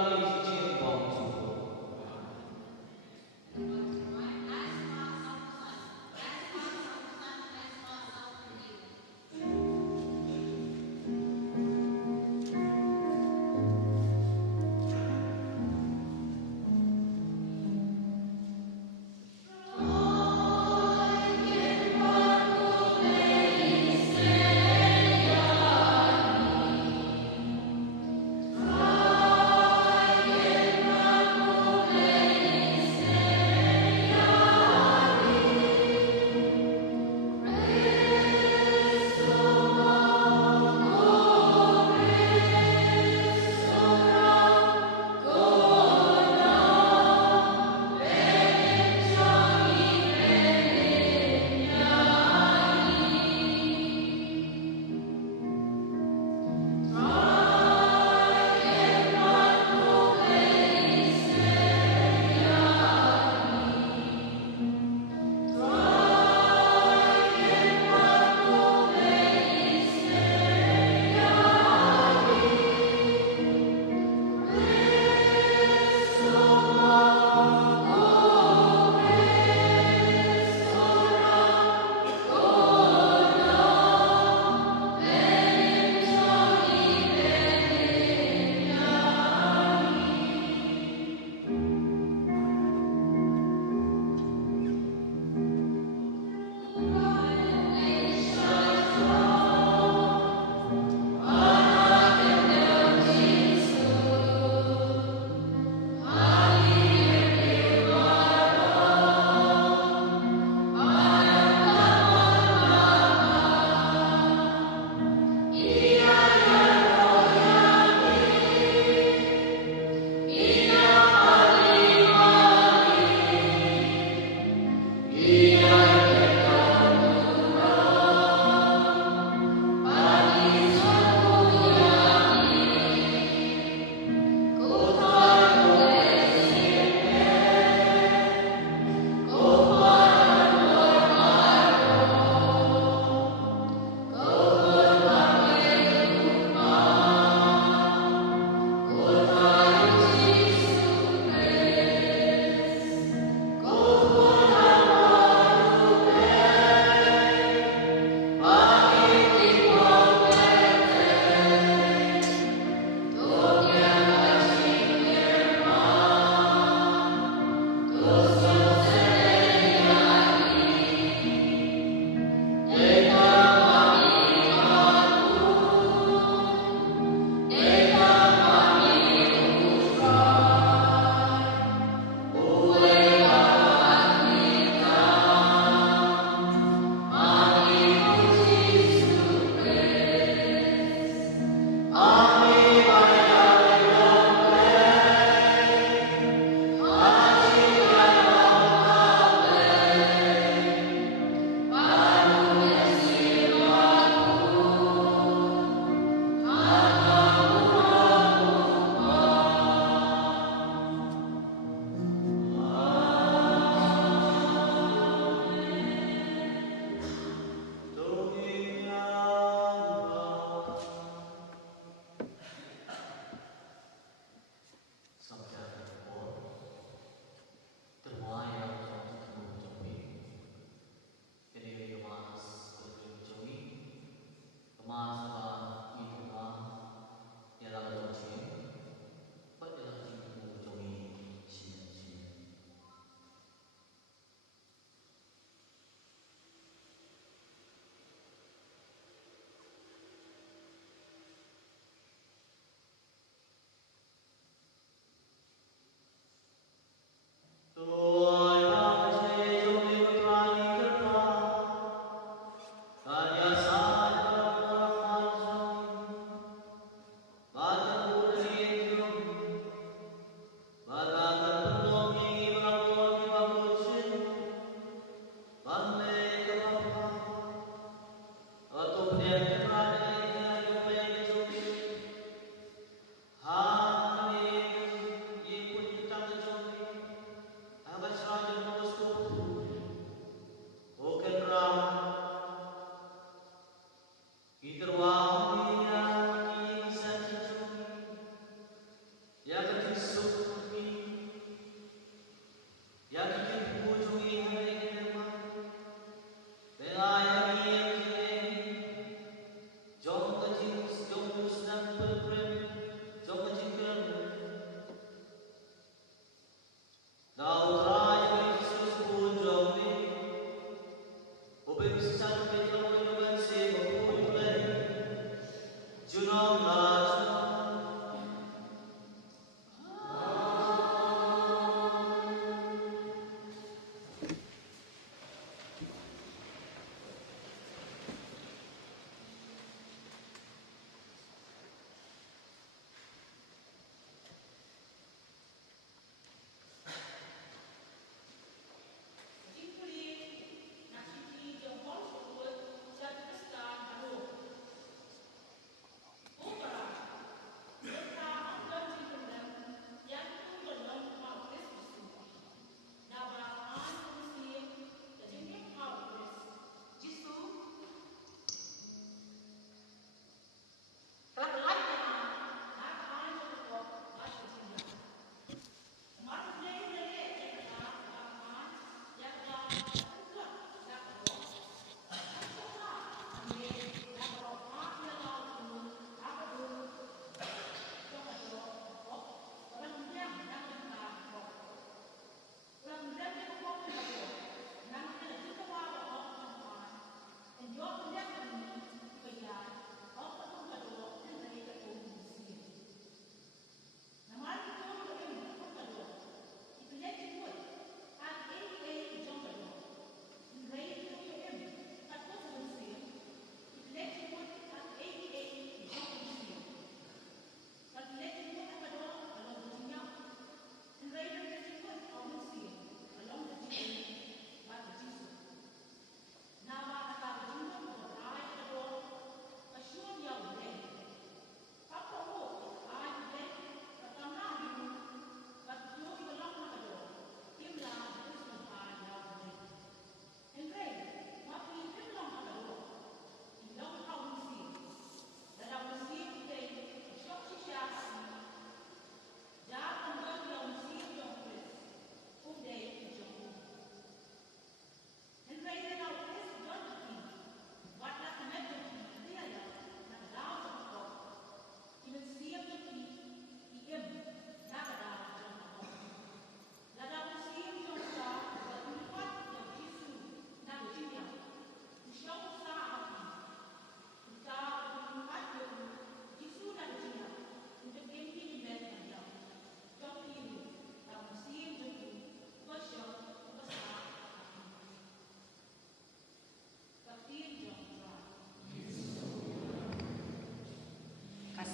kami dicium suhu.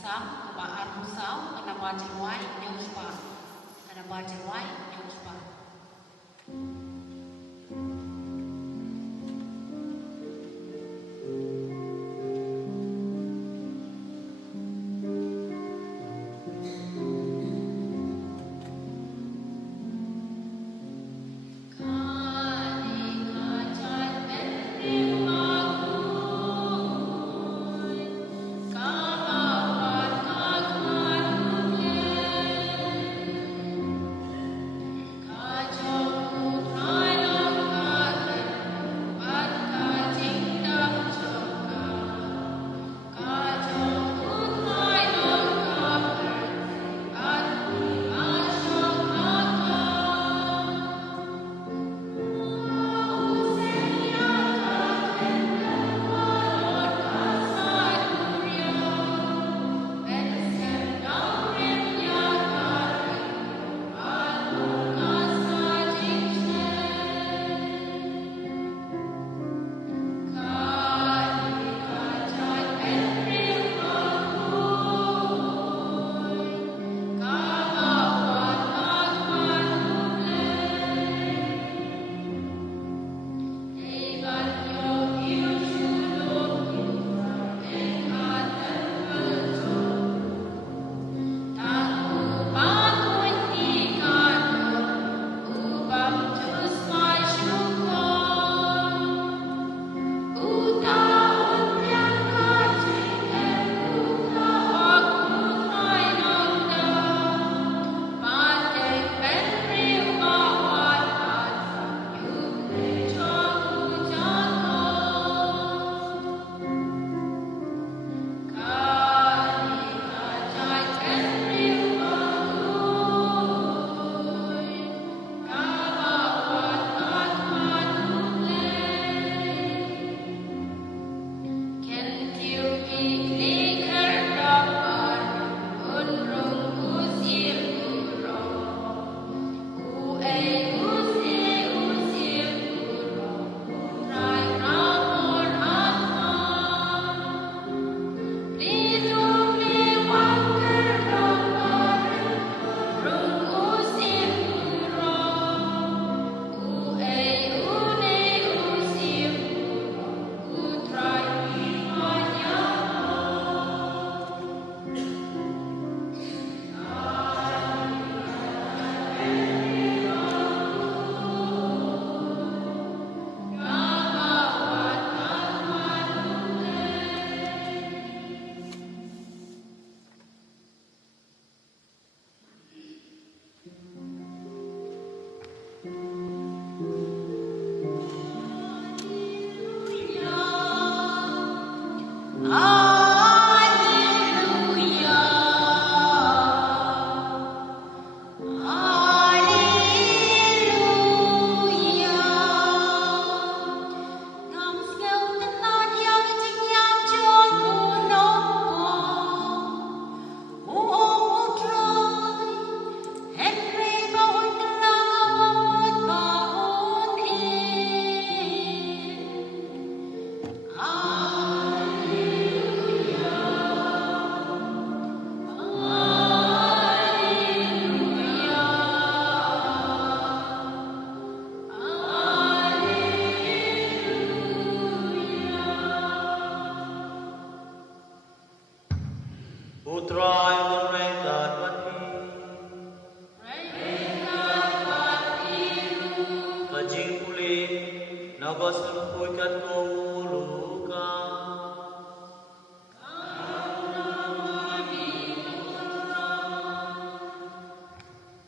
Sam, Ba'ar Musau, Anabajalwai, Yoshua. Anabajalwai, Yoshua.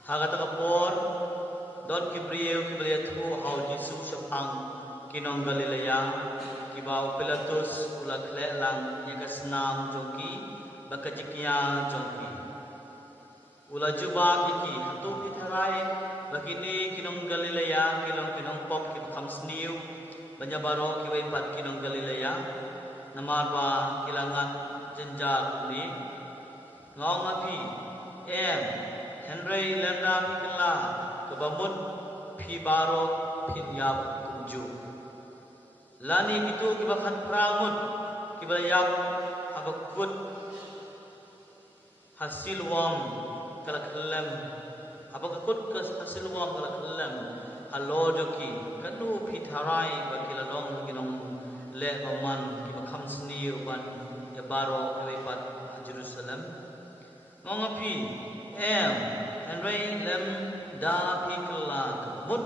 Hagatapor, Don Gabriel tu au Jesus sepang kinong Galilea, kibau Pilatus ulat lelang yakasnam joki, bakajikya joki. Ula juba iki hatu pitarai, bakini kinong Galilea, kinong pop kibakam sniu, banyabaro kiway pat kinong Galilea, namarwa kilangan jenjar ni, ngong api, Henry Lerna Pikla kebamut pibaro pinyap kunju. Lani itu kibakan pramut kibayam agakut hasil wam kalau kelam apa kekut ke hasil wam kalau kelam halo doki kanu pitharai bagi lalong kinong le paman ki bakham seni uban ya baro lepat Jerusalem ngongapi and rain lem da pikla mut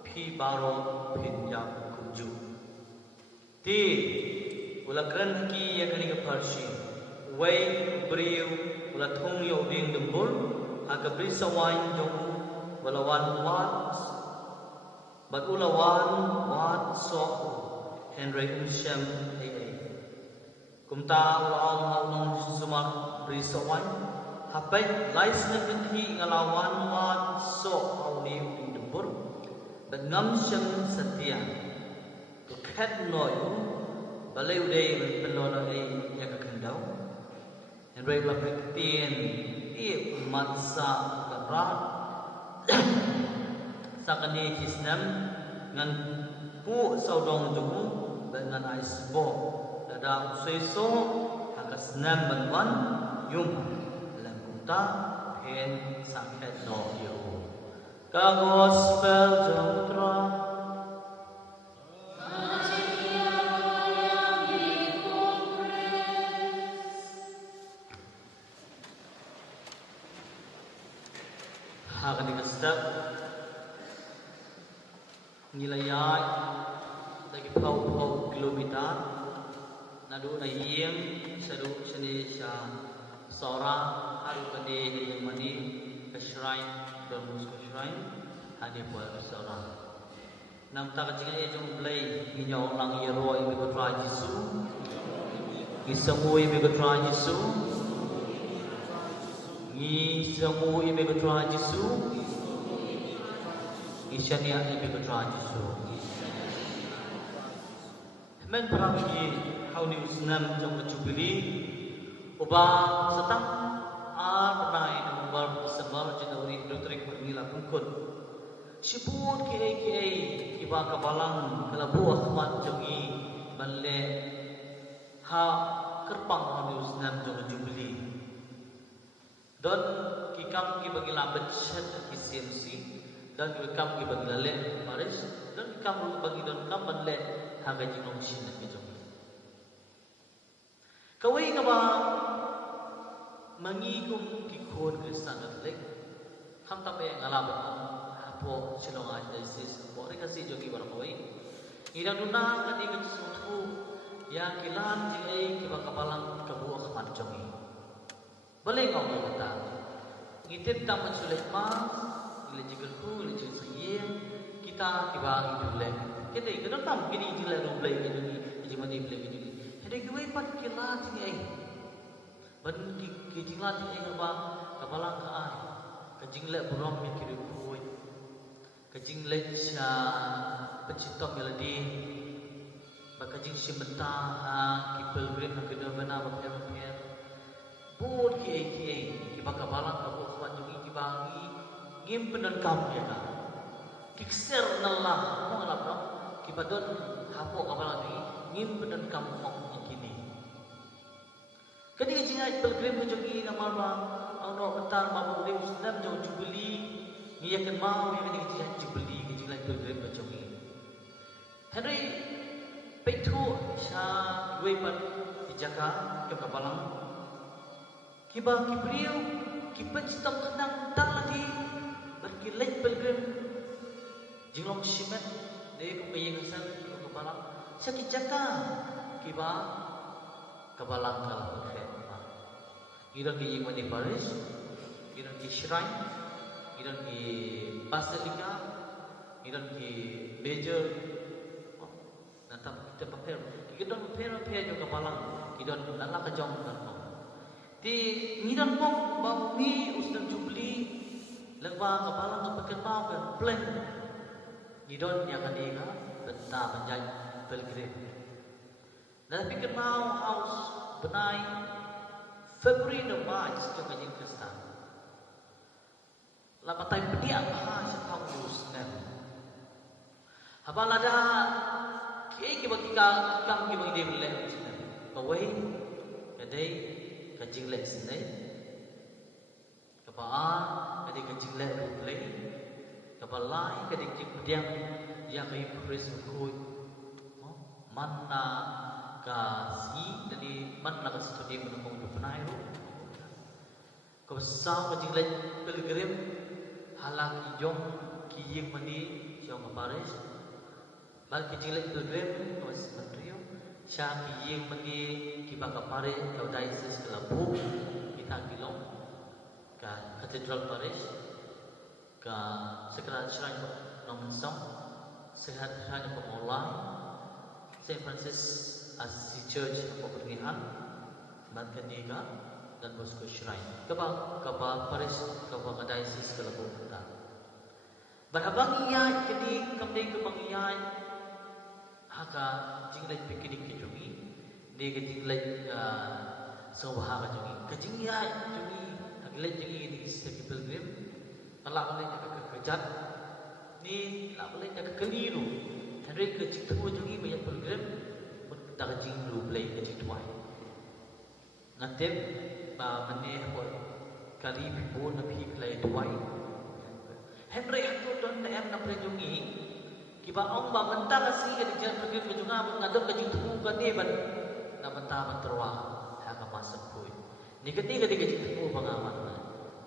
pi baro pinja kunju ti ula kran ki ya kani ka parshi wai briu ula thong yo ding dembul aga bri sawain jong wala wan wat but ula wan wat so Henry Shem kumta ula ong haunong sumak bri sawain hapai lais na kanhi ngalawan wat so hauni ding dembul dan ngam shem satya to khat noi balai udai penlono ai ya ka kandau and right la tien i matsa kabra sakani jisnam ngan pu saudong jumu dengan aisbo dada seso hakasnam banwan yum lam kunta pen sakhet no yo ka gospel jantra akan dikasih nilayai lagi pau kilometer nadu na iem seru seni sya sora haru kade yang mani ke shrine bermus ke shrine hadi buat sora nam tak jingai jong play nyaw lang yero ibi ko tra Jesu isamu ibi ko tra Jesu ni semua ibu ketua Yesus, isinya ibu ketua Yesus. Men peragi hauni usnam jom kecubili, ubah setang pernah nomor sebal jenawari doktrik bernila pungkut. Sibut kiai kiba kabalang kelabu ahmad jongi balle ha kerpang hauni usnam jom kecubili. Dan kikam ki bagi lambat chat efisiensi dan kikam ki bagi lale paris dan kikam bagi don kam banle haga jinong sin ki jong kawai ka ba mangi kum ki khon kristan atlek kham ta pe ngala ba apo silong diocese po re kasi jogi bar kawai ira duna ka di ka sutu ya kilan jingai ki ba kapalang kabu akhman jongi boleh kau kata, ngitip tamat sulit mas, ilajikal hu, ilajikal sayir, kita kibang idulek. Kita ikut tam kini ijilah rumlay kejungi, ijimani play kejungi. Hendak gue pat kilat ini, ban kijilat ini apa? Kapalang kaan, kejinglet buram mikir kuy, kejinglet sya pencitok melodi, bakajing simenta, kipel green kedua benar berpihak. Bud kiai kiba kabalang kabu khwat jungi kibangi ngim penon kam ya ka kikser nallah mo ngalap no kiba don hapo kabalang jungi ngim penon kam mok ikini kani jingai pilgrim jungi namal ba ono betar ma bude usnam jo jubili ngiyakan mau ya kani jingai jubili jingai pilgrim jungi Henry petu sha gue pat dijaka ke kabalang kiba kibriu kiba citam kenang tak lagi berkilat pilgrim jinglong simet de ko kayeng san ko kabalang sakit jaka kiba kabalang kal prophet ira ki mani paris ira ki shrine ira ki basilica ira ki major natap kita pakai kita pakai jo kabalang kita nala ka jong kan di ngidan pok bami ustam jubli lagwa kapalang kapag tao kan plan ngidon yang kanina benta menjadi pilgrim dan pikir mau house benai February no March jo kajing Kristen la patai pedia ha sa tau ustam habala da ki bagi kam ki bagi dia boleh kawai kadai kajing lek sini kapaan kadi kajing le play kapalai kadi jing pediang ya kai pres kuy manna ka si jadi manna ka studi menunggu penai ru ko sa kajing le pilgrim halaki jong kiying mani jong paris bal kajing le pilgrim was mentrio sya kiying mani kibaka pare kau diocese kelabu kita bilong ka Cathedral Parish ka Sacred Shrine Norman Song Sehat Shrine Pemulai Saint Francis Assisi Church Pemerintahan Bankanega dan Bosco Shrine kaba Parish kaba Diocese Kelabu kita berhabang iya jadi kamdeng kebang iya haka jinglai pikidik kijungi dia jinglai sawaha kijungi kajing iya jungi agilai jungi ini sebagai pilgrim kalau boleh jaga kerjat ni lah boleh jaga keliru hari kajing tu jungi banyak pilgrim dah kajing lu play kajing tuai ngatep meneh buat kali bibu nabi play tuai Henry aku don em nak play jungi kiba ong ba mentah kasi kadi jan pergi ke junga ngadep kajing tu kan ni ban na mentah menterwa haka masak pui ni kadi kajing tu pengawan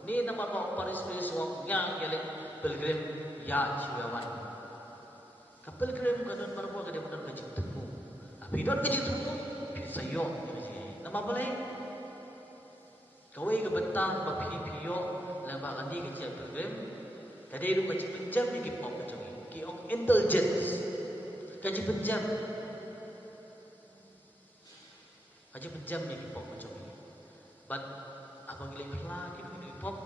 ni nama kau Paris Wong yang gele pilgrim ya ciawan ka pilgrim kadon marbo kadi benar kajing tu tapi don kajing tu bisa yo nama boleh kawai ke bentang ba piyo lamba kandi kajing pilgrim kadi lu kajing penjam ni ki pok kajing ki ong intelligence kajing penjam ni ki pok kajing but abang gile kala ki pop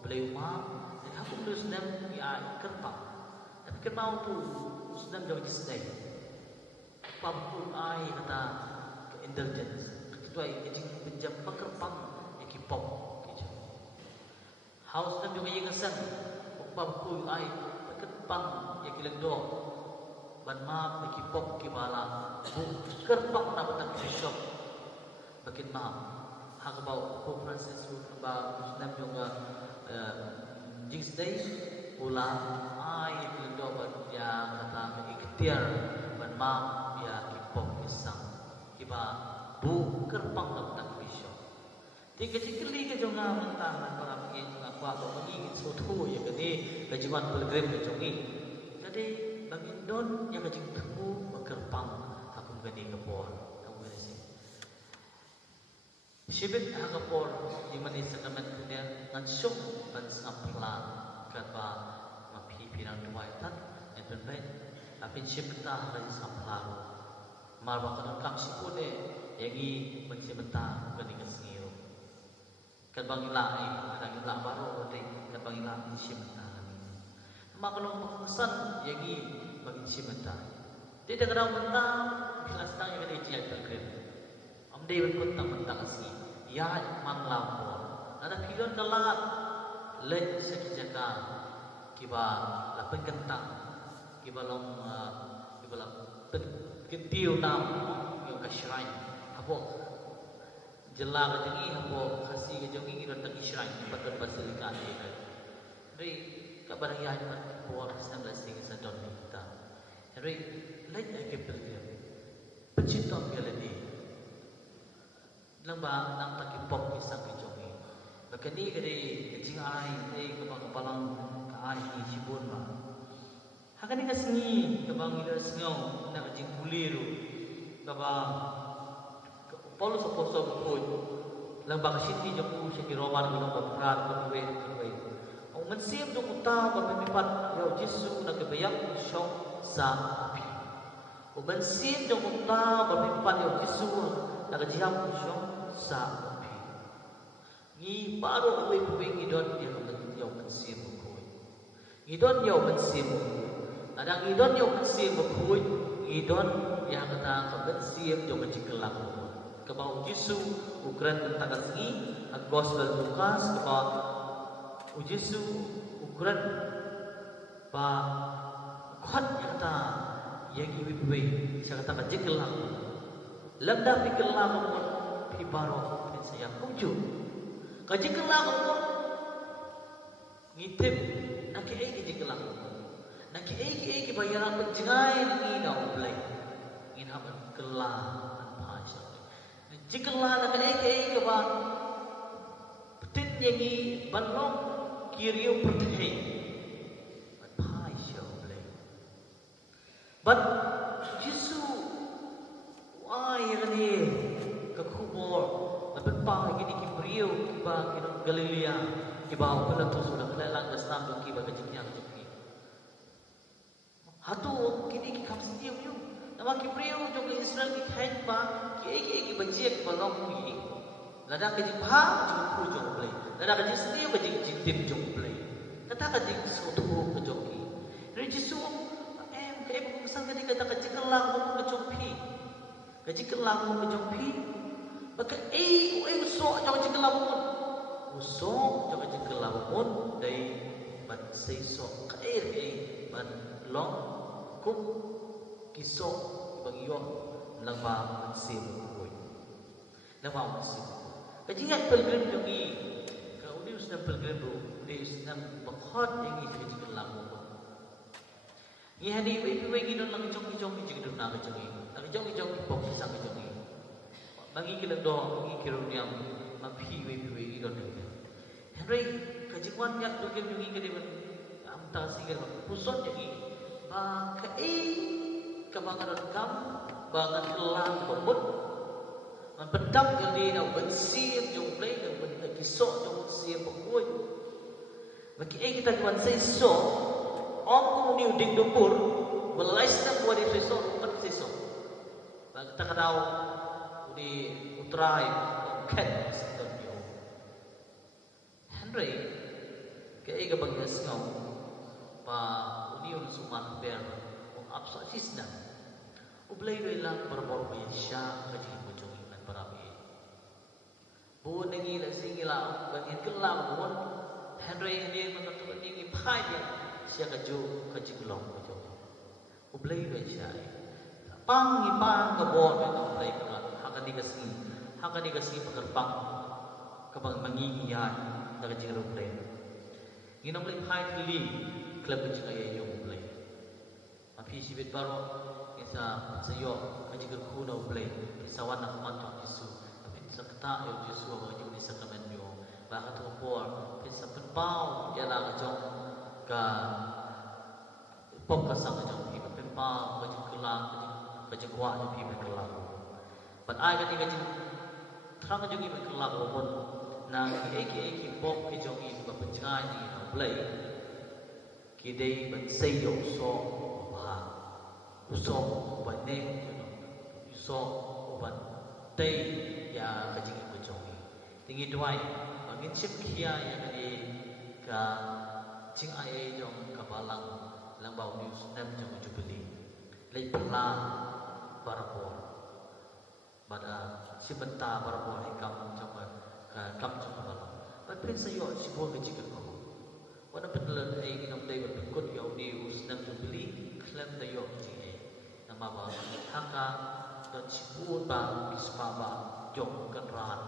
boleh umah dan aku terus dan ya kerpa tapi kerpa tu sedang jauh disday pop tu ai kata intelligence itu ai kajing penjam pakerpang ya ki pop house dan juga yang kesan pop tu ai pakerpang ya ki lendo ban ma ya ki pop ki bala kerpang na batang shop bakin ma hak bau Pope Francis bau Muslim juga Tuesday ulang ai itu buat yang kata ikhtiar ban ma ya kipok isang kiba bu kerpang nak tak bisa tiga cikeli ke jonga mentah para pergi aku apa pergi sotu ya kini kajian pilgrim ke jongi jadi bagi don yang kajing teku berkerpang aku gani ke bawah Sibit hagapor di mana sakramen punya ngansung ban sapla kata mapipiran duaitan itu baik tapi sibta dari sapla marwa kadang kam sipune yangi mencipta gani kesingiro kan bangila kadang ila baru kan bangila sibta maka kalau pesan yangi bagi sibta tidak kadang mentah bila sedang yang ada jiat terkait amdai berkutang mentah kasih ya manglapor ada pilon kalat lej sekejaka kiba la penkentang kiba long kiba la pentiu nam yo ka shrine hapo jela ka jangi hapo khasi ka jangi iro tak shrine patot basilika ni ri ka barang ya por sang la sing sa don kita ri lej ke pelge pecinta geladi lamba nang takipok isang kijongi bakani kadi kajing ai kapang ka ai ni sibun ma hakani kasingi kabang ila singaw na kajing puliru kabang Paulus apostol pun lamba kasiti joku sigi Roman ko kaprat ko we ang mansim do uta pagpipat yo Jesu nagbayang syok sa api o mansim do uta pagpipat yo Jesu nagajiham syok sa api ni baru awi ngidon dia yaw mansim ko ngidon yaw mansim ada ngidon yaw mansim ko ngidon yang kata kabensim do kajikelang kabau Jesu ukuran tentang segi gospel Lukas kabau Jesu ukuran ba kuat yang kata yang iwi saya kata kajikelang lemda pikirlah pun pibaro saya kuju kajikelang pun ngitip nak ai ki jinglang nak ai ki bayaran penjengai ni na ublai ngin haban kela an phasha jingla nak ai ki ba tin yangi banlong kiriu perthei an phasha ublai but Yesu why ni ka khubor Lepas pang lagi ni kibriu kiba kinong Galilea kiba pala tu sudah kelalang dasam do kiba kajikiang kajikiang. Hatu kini ki kapsidiu yu. Nama kibriu jong Israel ki kain ba ki bajiak balong yi. Lada kajik pa jong ku jong play. Lada kajik sediu kajik jintip jong play. Kata kajik sotu kajong ki. Dari Jesu em pesan kadi kata kajik kelang mo kajong pi. Kajik kelang mo kajong pi. Maka usok jangan jengkelamun. Usok jangan jengkelamun dari ban seisok kair ban long kum kisok bagi yo lama sim koi. Lama sim. Kajingat pilgrim jogi. Kau ni usna pilgrim do. Ni usna bakhot yang ini jengkelamun. Ni hari we don lang jong jeng na jong. Lang jong pok sang jong. Bagi kita doa, bagi kita diam, mapi we idon ni. Henry kajikwan yak dokin jungi kadi ban amta sigar pusot jadi. Ba kabangan kam bangan kelang bobot. Man pedam kali na bersih jong play na ben kisok jong bersih pokoi. Bagi kita tuan seso, om ku ni uding dopur, belais na buat seso, bukan seso. Bagi kita kadau di utrai ket studio Henry ke ega bagas ngau pa union suman ber ong apsa sisna ublay welang berbor besya kaji bojong iman parabe bu nengi la singila bangin kelam bon Henry ni menentu ni phai sia kaju kaji gelong bojong ublay besya pang ni pang ke bon ublay Haka dikasih pekerpang kapag mangingiyan daga jero play. Ginong lay phai tili klub jing ay yung play. Api sibit baro isa sayo kajiger kuno play. Isa wan nak manto Yesu. Tapi sa kata yo Yesu ang yung isa kamen yo. Baka to por isa penpau ya la jong ka pok ka sang jong pi penpau kajik kelang kajik kwa yo pi kelang. But I got to thang jogi ba kelak bon na ki pop ki jogi ba penjai ni no play ki dei ban sei yo so ba uso ba ne so ban dei ya ka jing ba jogi tingi duai ngin chip kia ya ni ka ching ai jong ka balang lang ba news nam jong jubilee lei pala barapor pada sebentar berbuat ikam cuma kam cuma kalau. Tapi saya sebuah kejikan kamu. Wana pendelan ay ginam day berikut yaw di usnam jubili klan dayo jing nama ba haka dan sebuah ba bispa ba jong kenran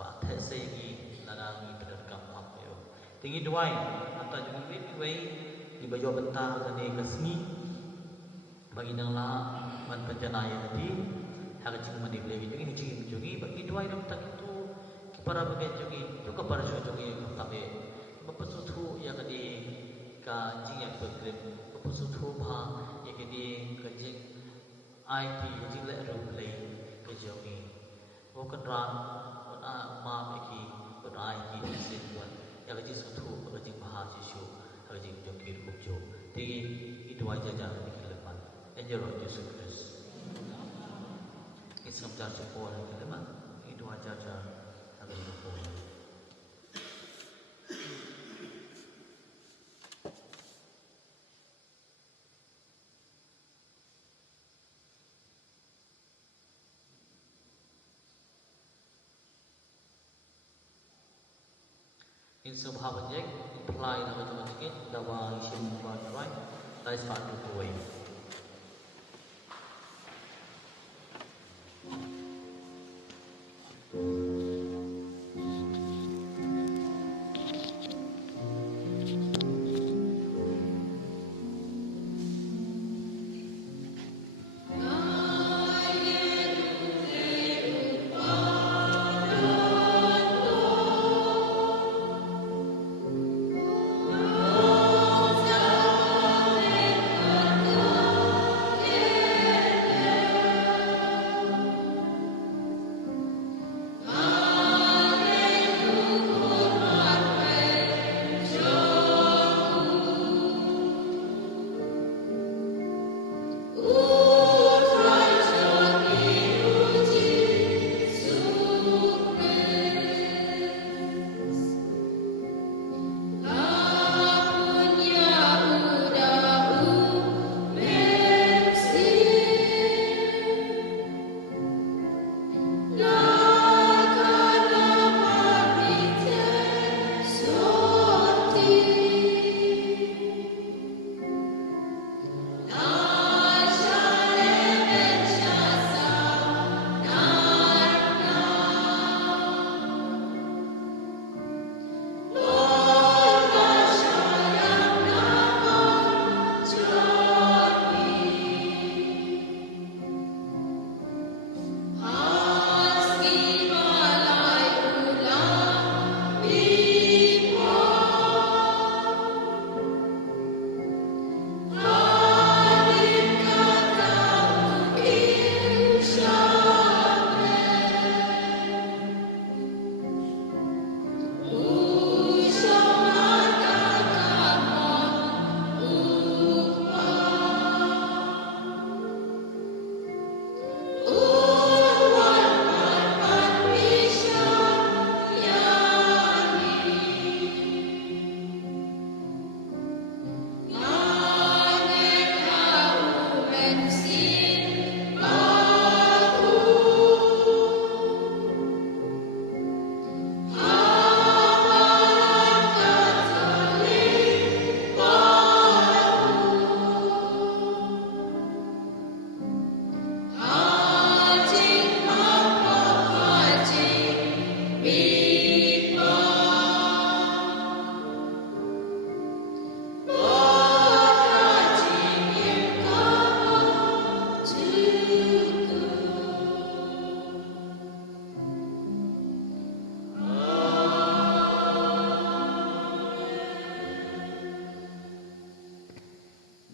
ba tesegi ladang benar kam yo. Tinggi duai anta jubili duai di bayo bentar kani kasni bagi nangla man penjanaya tadi Haka jing mani blegi jungi jing jungi bagi dua idam tak itu kipara bagian jungi tu kapara shu jungi kami bapusutu yang di ka jing yang bergrip bapusutu ba yang di ka jing IT jing le ru play ka jungi bukan ran ma iki bukan IT sin buat yang jing sutu ka jing bah shu ka jing jungi ku jo tinggi itu aja jangan dikileman enjoy Yesus Kristus Islam jar sepuluh lagi lemak itu aja harus sepuluh. In subhabanjek apply nama jemaat dawa isim buat right satu tuai.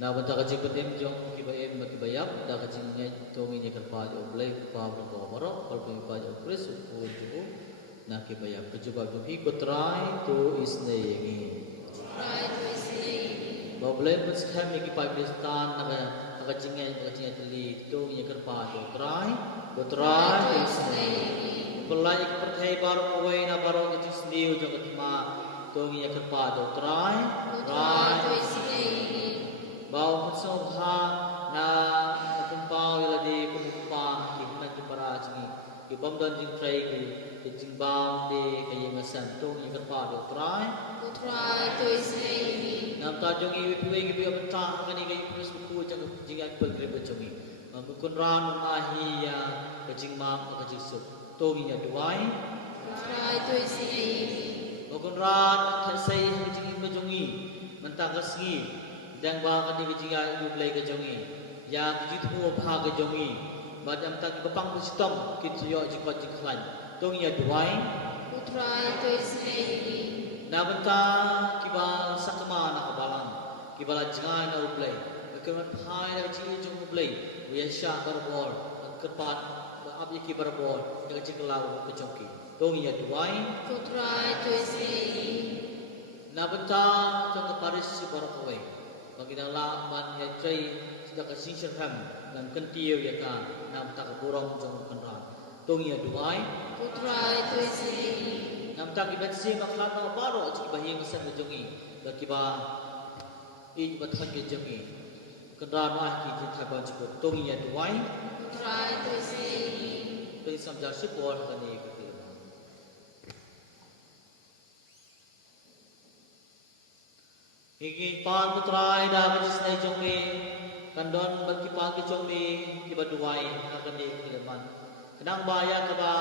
Na banta ka jing patem jong kiba em ba kiba yap da ka jing nya tong ini kerpa jo blai pa bro ko maro kal pe pa jo kris ko ju na kiba yap ka juba jo hi ko try to is ne yangi ba blai pas kham ni ki pa kristan na ka jing nya tli tong ini kerpa jo try to is ne pelai ik perthai baro ko wai na baro ka jing sniu jo ka ma tong ini kerpa jo try to is ne bau musuh ha na tumpau ila di kumpa hikmat di para jingi di bom don jing trai ki jing bam di kayi masan tu yang kerpa do try to say nam ta jongi wi pui ki bi amta kani kayi pus ku jang jing ak pel grebe jongi mukun ran ma hi ya jing mam ka jing su to gi ya duai to say mukun ran tha sai jing ba jongi menta kasgi dan bahawa kami kejinga ibu belai kejongi, yang kejitu pun bahagia kejongi, macam tak kepang bersitong kita yo jikot jiklan, tong ya duai. Try to say. Na benta kiba sakama na kabalang, kiba la jangan na belai, kemat hai na jing jong belai, biasa berbor, kerpat, abis kiba berbor, yang jiklau kejongi, tong ya duai. Try to say. Na benta jong keparis si barakawai. Bagi dalam ban ya trai sudah kasih serham dan kentiu ya kan nam tak burung jong kenran tong ya duai try to say nam tak ibat si maklan no baro ci bahi kesan jongi bagi ba i bathan ke jongi kenran ah ki thaban ci tong ya duai try to say pe samjar support kani ke Iki pan putrai dah berjisnai jombi, kandon bagi pagi jombi kibat duai akan dikeleman. Kenang bayar kaba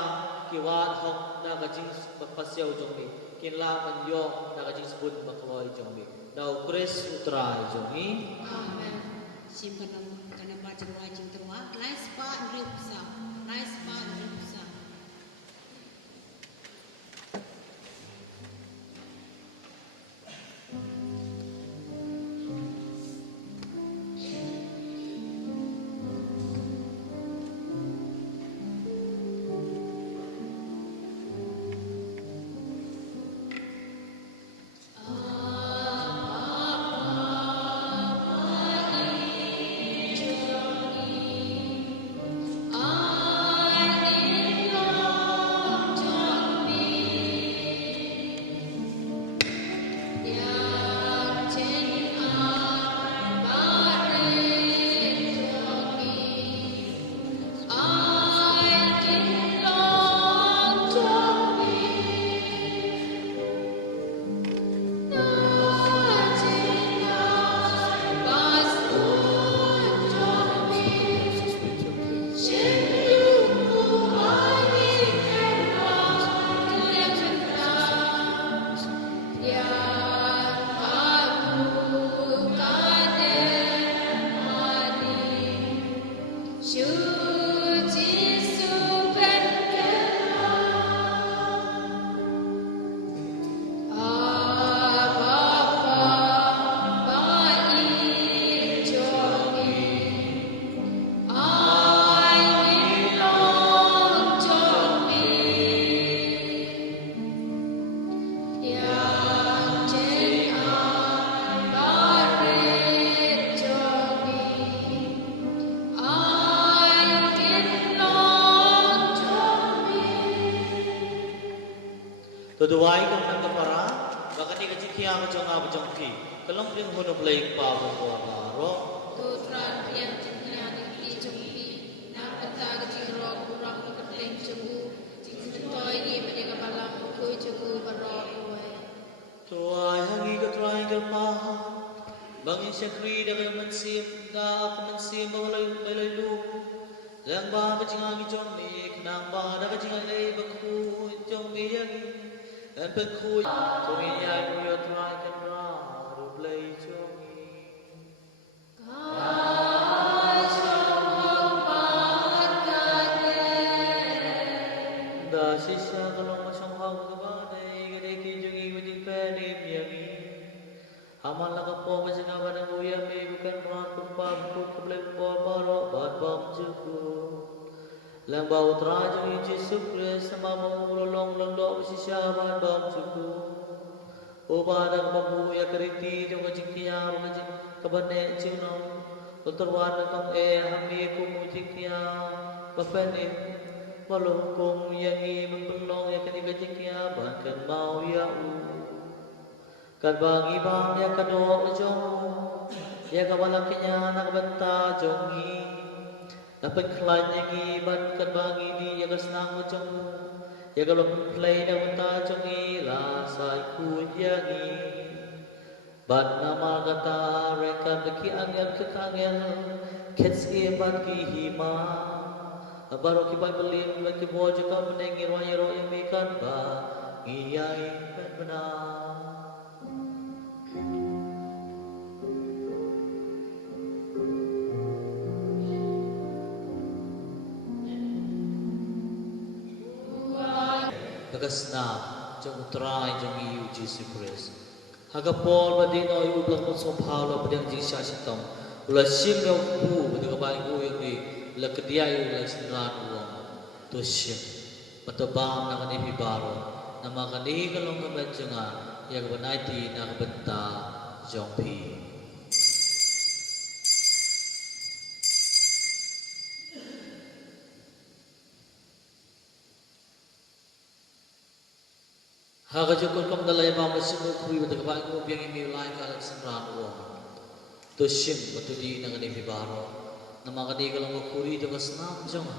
kiwat hok dah kajing berpasiau jombi, kinla penyo dah kajing sebut bakloi jombi. Dau kris utrai jombi. Amen. Simpan kana baca wajib terwa, nice part ripsa, nice part ripsa. Tuduai kong nang kapara, baka ni kajik hiya ka jong nga bajong ki, kalong yung hono blay pa mo ko amaro. Tutran yang jengnya di jengki, nak kata kajik roh kurang keting jengku, jengku toy ni menjaga malam kuy jengku berroh kuy. Tuai hangi katrai kalpa, bangin syakri daga mansim, da ako mansim balay lu. Lang ba kajik nga jong mi, kenang ba da kajik nga lay baku jong mi yagi. Dan pengkuy, tungi yang yo try kan ra, rublay jongi. Da sisa kalong masyong hang kabade, gade ki jongi wajing penim yangi. Aman laka po masina ba ng uya may bukan ran kumpa bukut keblek po baro bat bam juku. Lang bau trajung i Jesu Christ sama mengulong lang do sisya bat bam juku. O badang mabu ya keriti jong jingkia jing kabane jinong. Utarwan kong hami kumujikya bapene walau kong yangi membelong ya kani gajikya bahkan mau ya kan bangi bang ya kado jong ya kabalaknya nak benta jongi dapat kelan yangi ban kan bangi di ya kasnang jong ya kalau play na benta jongi la sai ku yangi ban nama kata rekan beki angel kekangel kets ban ki hima baru ki Bible beki bojo ka menengi roya roya mikan ba ngiyai ben benar Kagasna jong utrai jong iu Jesus Christ Haga Paul badin o iu blak mo so Paulo badang jing siya sitong ula sim yo bu badang kabaing ko yung di la kedia yung la sinran uang to sim patabang na kanipi baro na makanihi kalong kabadjanga yang banaiti na kabenta jong pi Haga jukul kam dalay ba masimu kuri badang kabaing ko biyang imi ulay ka la sinran uang to sim batudi na kanipi baro na makanihi kalong kuri jong kasnam jong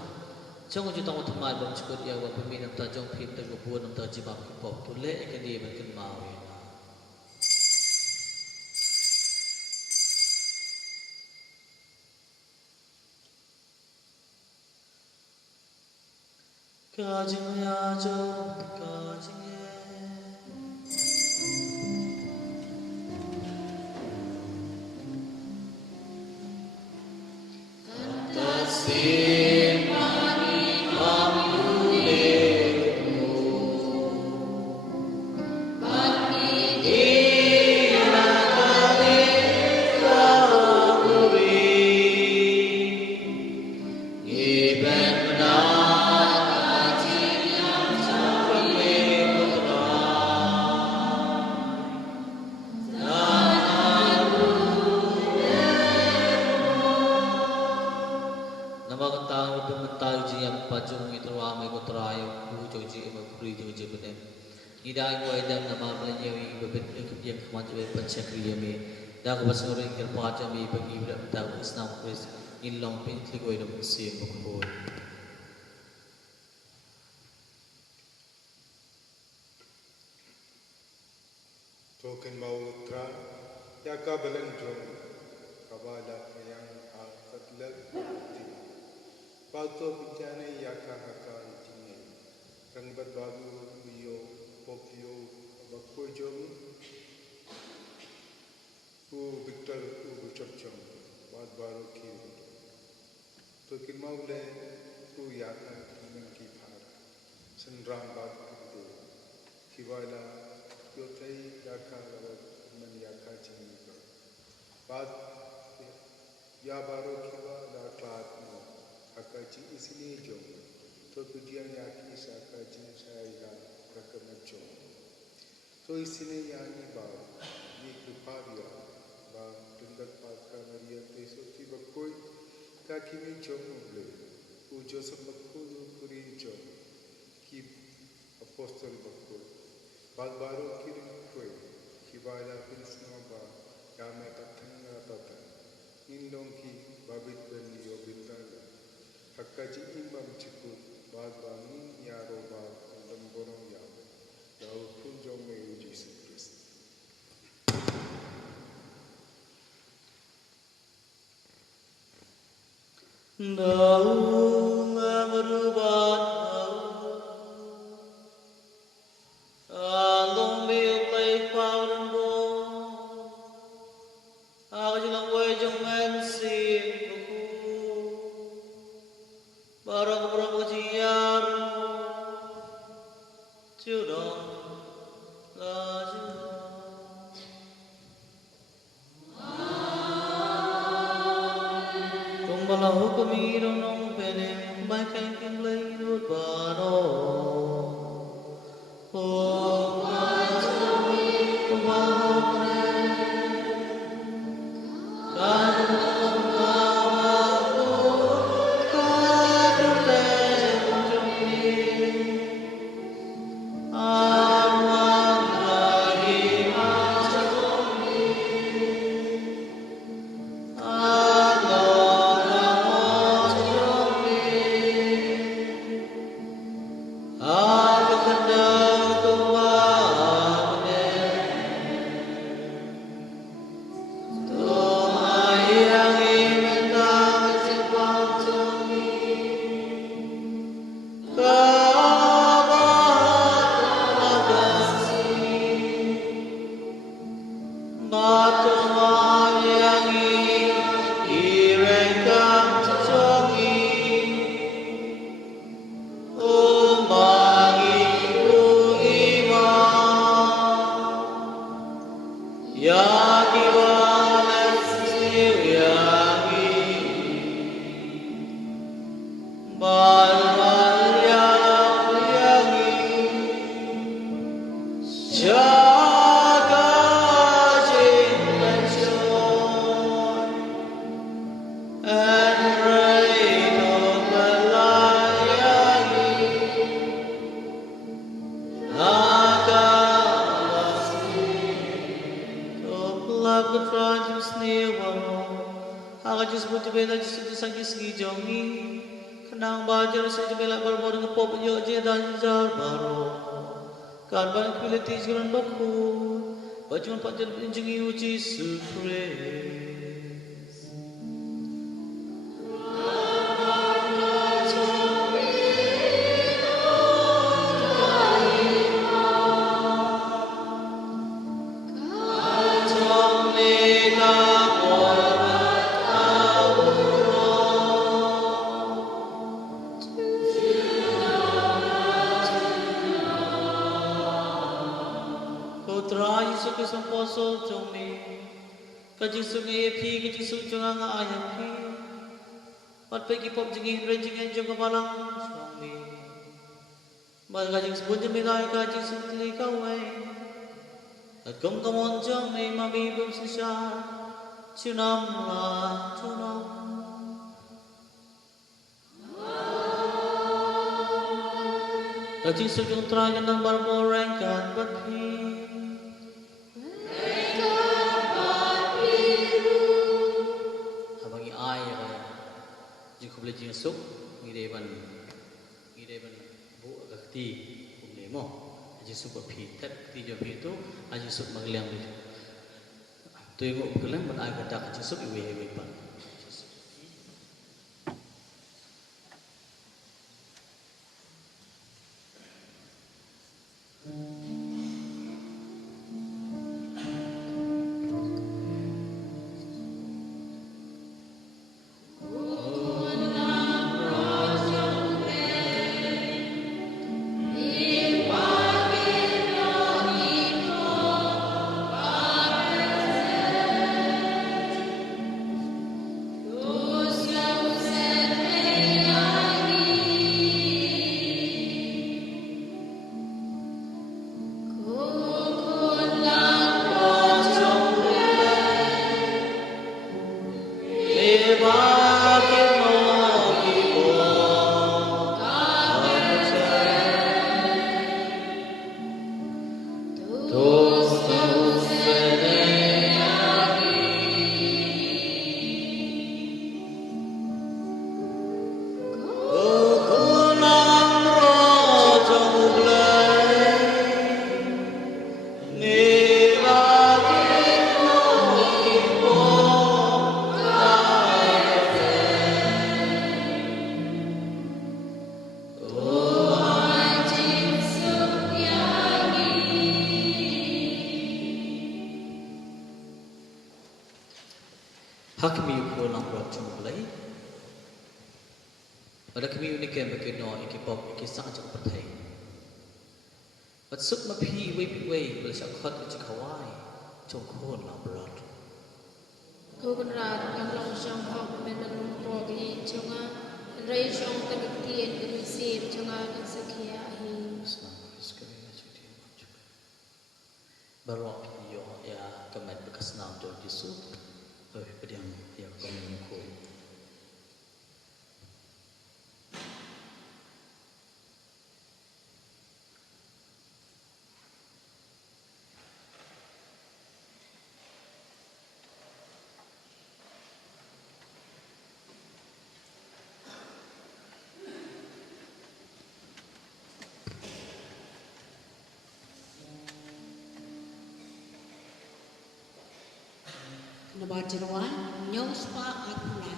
Jong ju tang utmai bang chukut ya wa pemi nam ta jong phim ta go bu nam ta jibam ki pop tu le ka di ban kan ma we na ka jing ya jong ka jing ye Idai ko idam na mabla yewi babet yang kemajuan pencakriya me dah kebasan orang yang kerja me bagi budak dah Islam Chris ilong pintu ko idam sim bukul Token mau tra ya ka belen jom kabala yang asatlal ti pato bijane ya ka haka itine rangbat babu biyo popio bakko jom u Victor u chapcham bad baro ki token mau le u ya ka ki phar sanram bad ki kiwala yotai yakha man yakha chini ka baat ya baro kiwa la klaat no akachi isliye jo to kujian yakhi sakachi shaiga rakamacho to isliye yani ba ye kripa diya ba tindak paat ka mariya teso ti bakoi ka kimi jo muble u jo sabakku puri jo ki apostol bakoi Balbaro kirim kue, kibaya pinsno ba, kame tatanga tata, indong ki babit bani yobindala, hakkaji imbam cikut, balbani yaro ba, lemborong yam, daud punjong me uji Kristus. Daun berubah Along the lake cloud and bowl, I was way to men see Barang Brahmajiar Judon Laju bala hukumi ronong penem bai kain kin lei nut baro o majami kumare kan kamaku kadule jumi arwan lagi majami Bacaan panjang penjungi uji surprise. Kajisu ngayapi, kajisu jangan ngayapi. Pat pagi pop jengin renjingan jangan malang suami. Mal kajing sebut jemilai kajisu teli kawai. Agam kamon jang may mabibum sisya. Cunam la cunam. Kajisu jung terajan dan barborengkan bati. Jika boleh jingsuk, ngideban bu agakti umlemo, jingsuk berpitat, tiga itu, jingsuk mengelang itu. Tu yang mengelang beragak tak jingsuk iwe pan. Hakmi pulang buat cumulai. Pada kami unik yang berkena ikipop ikisang cak pertai. Maksud mapi wei boleh sakhat uji kawai congkon lah berat. cô con ra con lòng trong học bên bên lòng pro cái chung á rây trong tâm tiền cái sim chung á cái sự kia hi Barok yo ya kemet bekas nam jol Yesus. Pediang ya komen ko. Nabajarwan, Nyospa Apula.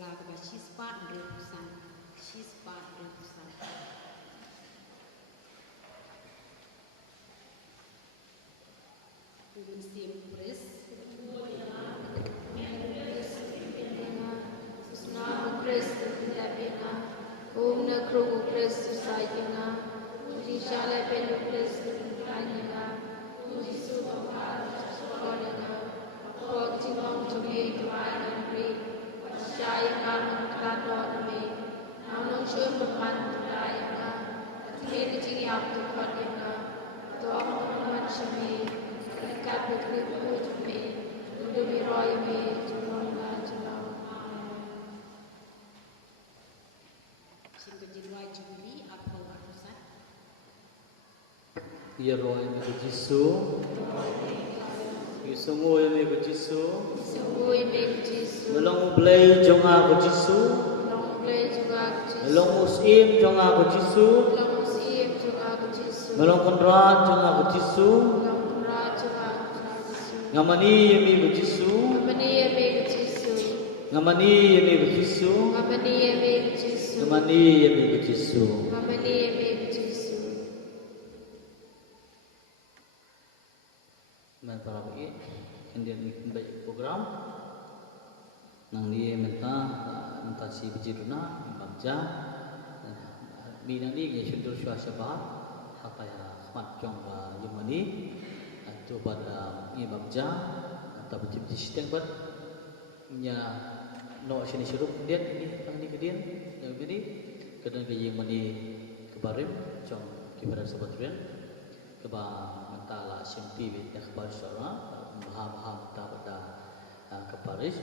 setelah ke sispa repusan Tuhan simpres Nama Kristus tidak bina, na kru Kristus saja, Tuhan shalai pelu Kristus hanya, Tuhan sudah berkorban, kau cingong cumi tuai negeri, percaya kamu kelakon kami, namun syur berman tudayana, tapi kecil yang tukar dina, tuah berman syami, dekat putri putri, untuk biroy mi, cumong gajalah. singko jilwa jubli apa warusan Ia roh yang ke Jisu. Isungu yang ke Jisu. Sungguh ini Yesus, Melong blay jonga ke Jisu. long play juga Yesus, Melong usim jonga ke Jisu. long siap juga Yesus, Melong konrat jonga ke Jisu. long berat juga Yesus. Ngamani yemi ke Jisu. Ngapani ya baik Yesus, Ngamani yemi ke Jisu. ngapani ya baik Yesus, Ngamani yemi ke Jisu. ngapani ya baik Yesus. Man para bagi Indian baik program. Nang dia minta si bejiruna bagja. Bina ni dia syukur syuasa bah. Apa ya khmat jong ba yumani. Itu pada ni bagja. Atau bejir sistem buat. Nya no sini syurup dia ini tang ni kedian. Yang ini kadang ke yumani kebarim jong kibaran sabat rian. Keba mentala simpi bit akhbar syara baham ta pada ke Paris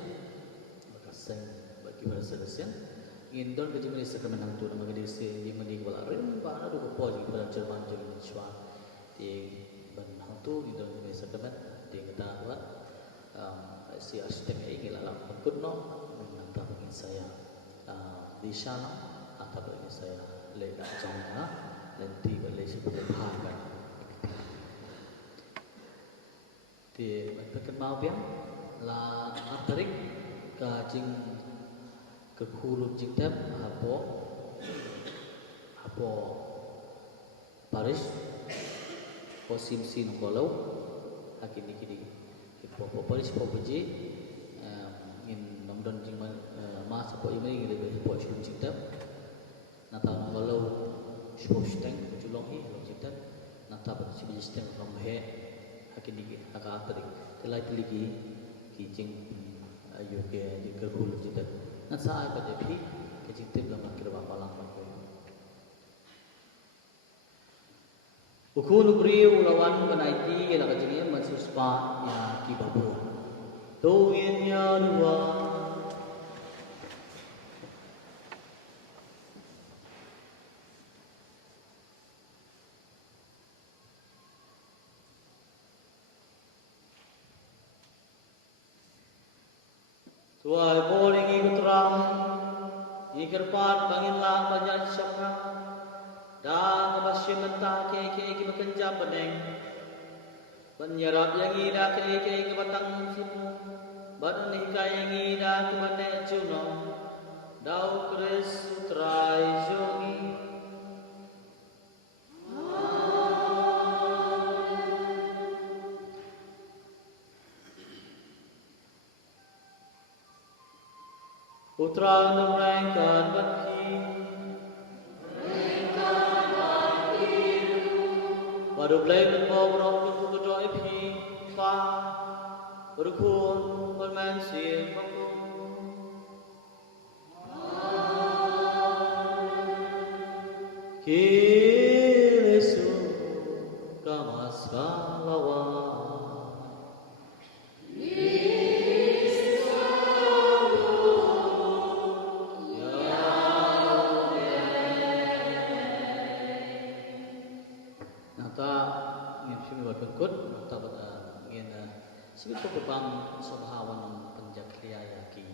bakasen bagi berselesai indon ke jemani sekemen hang tu nama gede se jemani wala ren ba na du ko poji pada Jerman Jerman Chua di ban hang tu indon ke sekemen di kata buat si arsitek ini lalang pun no nanti bagi saya di sana atau bagi saya lega jangka nanti boleh seperti bahagia thì mình phải mau biết là Artarik cả chính cái khu vực chính thép Hapo Paris có sim có lâu kini Hapo Paris Hapo Beji in nongdon chính mà mas Hapo ini gitu Hapo sim chính thép nata nong có lâu Schwosteng julong hi chính thép nata bật sim chính thép không he kini agak tadi telai peligi kijing ayo ke di kerhul jeda na sa apa jadi kijing tim lama kira balang bakoi ukun brio lawan banaiti ke daga jinge mansuspa ya ki babu to ya dua Tuai boring ikutra, ikerpat banginlah banyak syakra, dan kebasya mentah ke makenjam beneng, penyerap yang ida ke batang simu, badan hikai yang ida ke banek juno, dau keres utrai jongi. Putra merengkan baki Baru belai menbawa orang lupu kedua ipi Pa Berukun bermensi Baku Kilesu Kamas kalawan Kut atau ingin sebut kebang sahawan penjakria yaki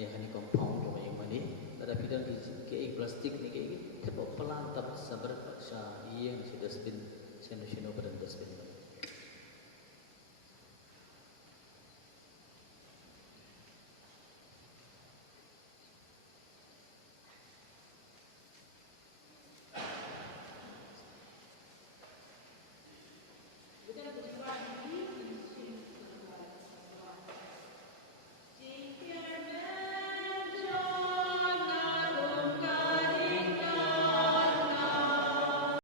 hani compound rumah yang mani ada bidang ke plastik ni ke tepok pelan tak sabar sa yang sudah spin seno badan dustbin